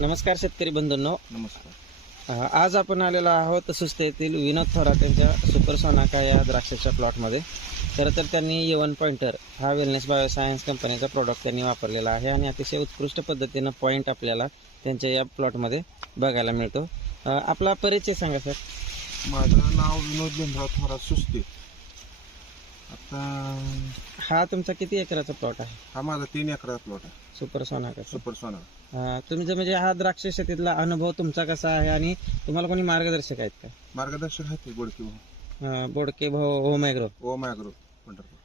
नमस्कार शेतकरी बंधूंनो. नमस्कार. आज आपण आलेलो आहोत सुस्ते येथील विनोद थोरात यांच्या सुपर सोनाका या द्राक्षाच्या प्लॉटमध्ये खरं तर त्यांनी येवन पॉइंटर हा वेलनेस बायोसायन्स कंपनीचा प्रॉडक्ट त्यांनी वापरलेला आहे आणि अतिशय उत्कृष्ट पद्धतीनं पॉईंट आपल्याला त्यांच्या या प्लॉटमध्ये बघायला मिळतो. आपला परिचय सांगा सर माझं नाव विनोद लिंगराव थोरात सुस्ते. आता हा तुमचा किती एकराचा प्लॉट आहे? हा माझा तीन एकराचा प्लॉट आहे. सुपर सोनाका सुपर सोना तुमचं म्हणजे हा द्राक्ष शेतीतला अनुभव तुमचा कसा आहे आणि तुम्हाला कोणी मार्गदर्शक आहेत का? मार्गदर्शक आहे ते गोडकी भाऊ? अ, बोडके भाऊ होम ॲग्रो ओ मायग्रो पंढरपूर.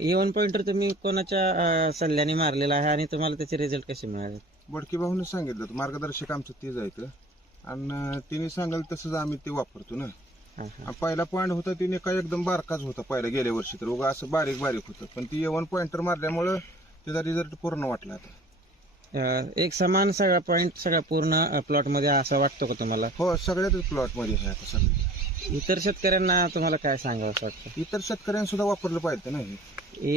इवन पॉइंटर तुम्ही कोणाच्या अ, सल्ल्याने मारलेला आहे आणि तुम्हाला त्याचे रिझल्ट कसे मिळाले? बोडकी भाऊने सांगितलं होतं, मार्गदर्शक आमचं तेच आहे इथं. आणि तिने सांगाल तसंच आम्ही ते वापरतो ना. हा, हा. आणि पहिला पॉईंट होता तिने काय एकदम बारकाच होता पहिला गेल्या वर्षी तर. उगा असं बारीक बारीक होतं. पण ती एवन पॉइंटर मारल्यामुळं त्याचा रिझल्ट पूर्ण वाटला आता. एक समान सगळा पॉइंट सगळा पूर्ण प्लॉटमध्ये असं वाटतो का तुम्हाला? हो सगळ्याच प्लॉटमध्ये आहे आता सगळे. इतर शेतकऱ्यांना तुम्हाला काय सांगावं असं वाटतं? इतर शेतकऱ्यांनी सुद्धा वापरलं पाहिजे ना हे.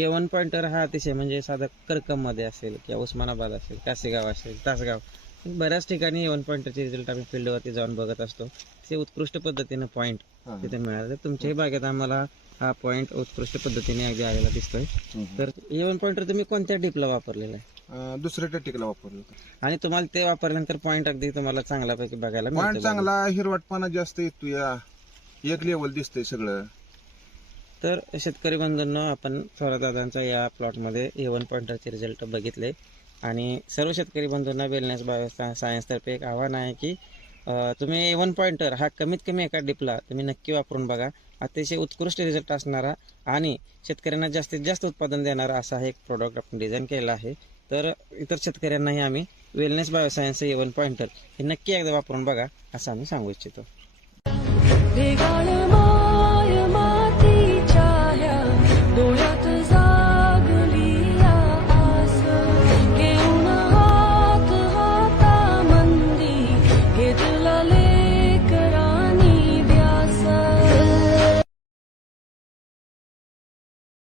ए वन पॉइंटर हा अतिशय म्हणजे साधा करकममध्ये असेल किंवा उस्मानाबाद असेल कासेगाव असेल तासगाव. बऱ्याच ठिकाणी ए वन पॉइंटरचे रिझल्ट आम्ही फील्डवरती जाऊन बघत असतो. ते उत्कृष्ट पद्धतीनं पॉईंट हा. तिथे मिळाले. तुमच्याही बागेत आम्हाला हा पॉईंट उत्कृष्ट पद्धतीने अगदी आलेला दिसतोय. हम्म. तर ए वन पॉइंटर तुम्ही कोणत्या टिपला वापरलेला आहे? अं, दुसऱ्या टेटिकला वापरलं होतं. आणि तुम्हाला ते वापरल्यानंतर पॉईंट अगदी तुम्हाला चांगल्यापैकी बघायला पॉइंट मिळतो चांगला हिरवटपणा जास्त येतो या एक लेवल दिसतंय सगळं. तर शेतकरी बंधूंनो आपण दादांच्या या प्लॉटमध्ये ए वन पॉइंटरचे रिझल्ट बघितले. आणि सर्व शेतकरी बंधूंना वेलनेस बायो सायन्सतर्फे एक आव्हान आहे की अं, तुम्ही ए वन पॉइंटर हा कमीत कमी एका डिपला तुम्ही नक्की वापरून बघा. अतिशय उत्कृष्ट रिझल्ट असणारा आणि शेतकऱ्यांना जास्तीत जास्त उत्पादन देणारा असा एक प्रोडक्ट आपण डिझाईन केला आहे. तर इतर शेतकऱ्यांनाही आम्ही वेलनेस बायोसायन्स एवन पॉइंटर हे नक्की एकदा वापरून बघा असं आम्ही सांगू इच्छितो.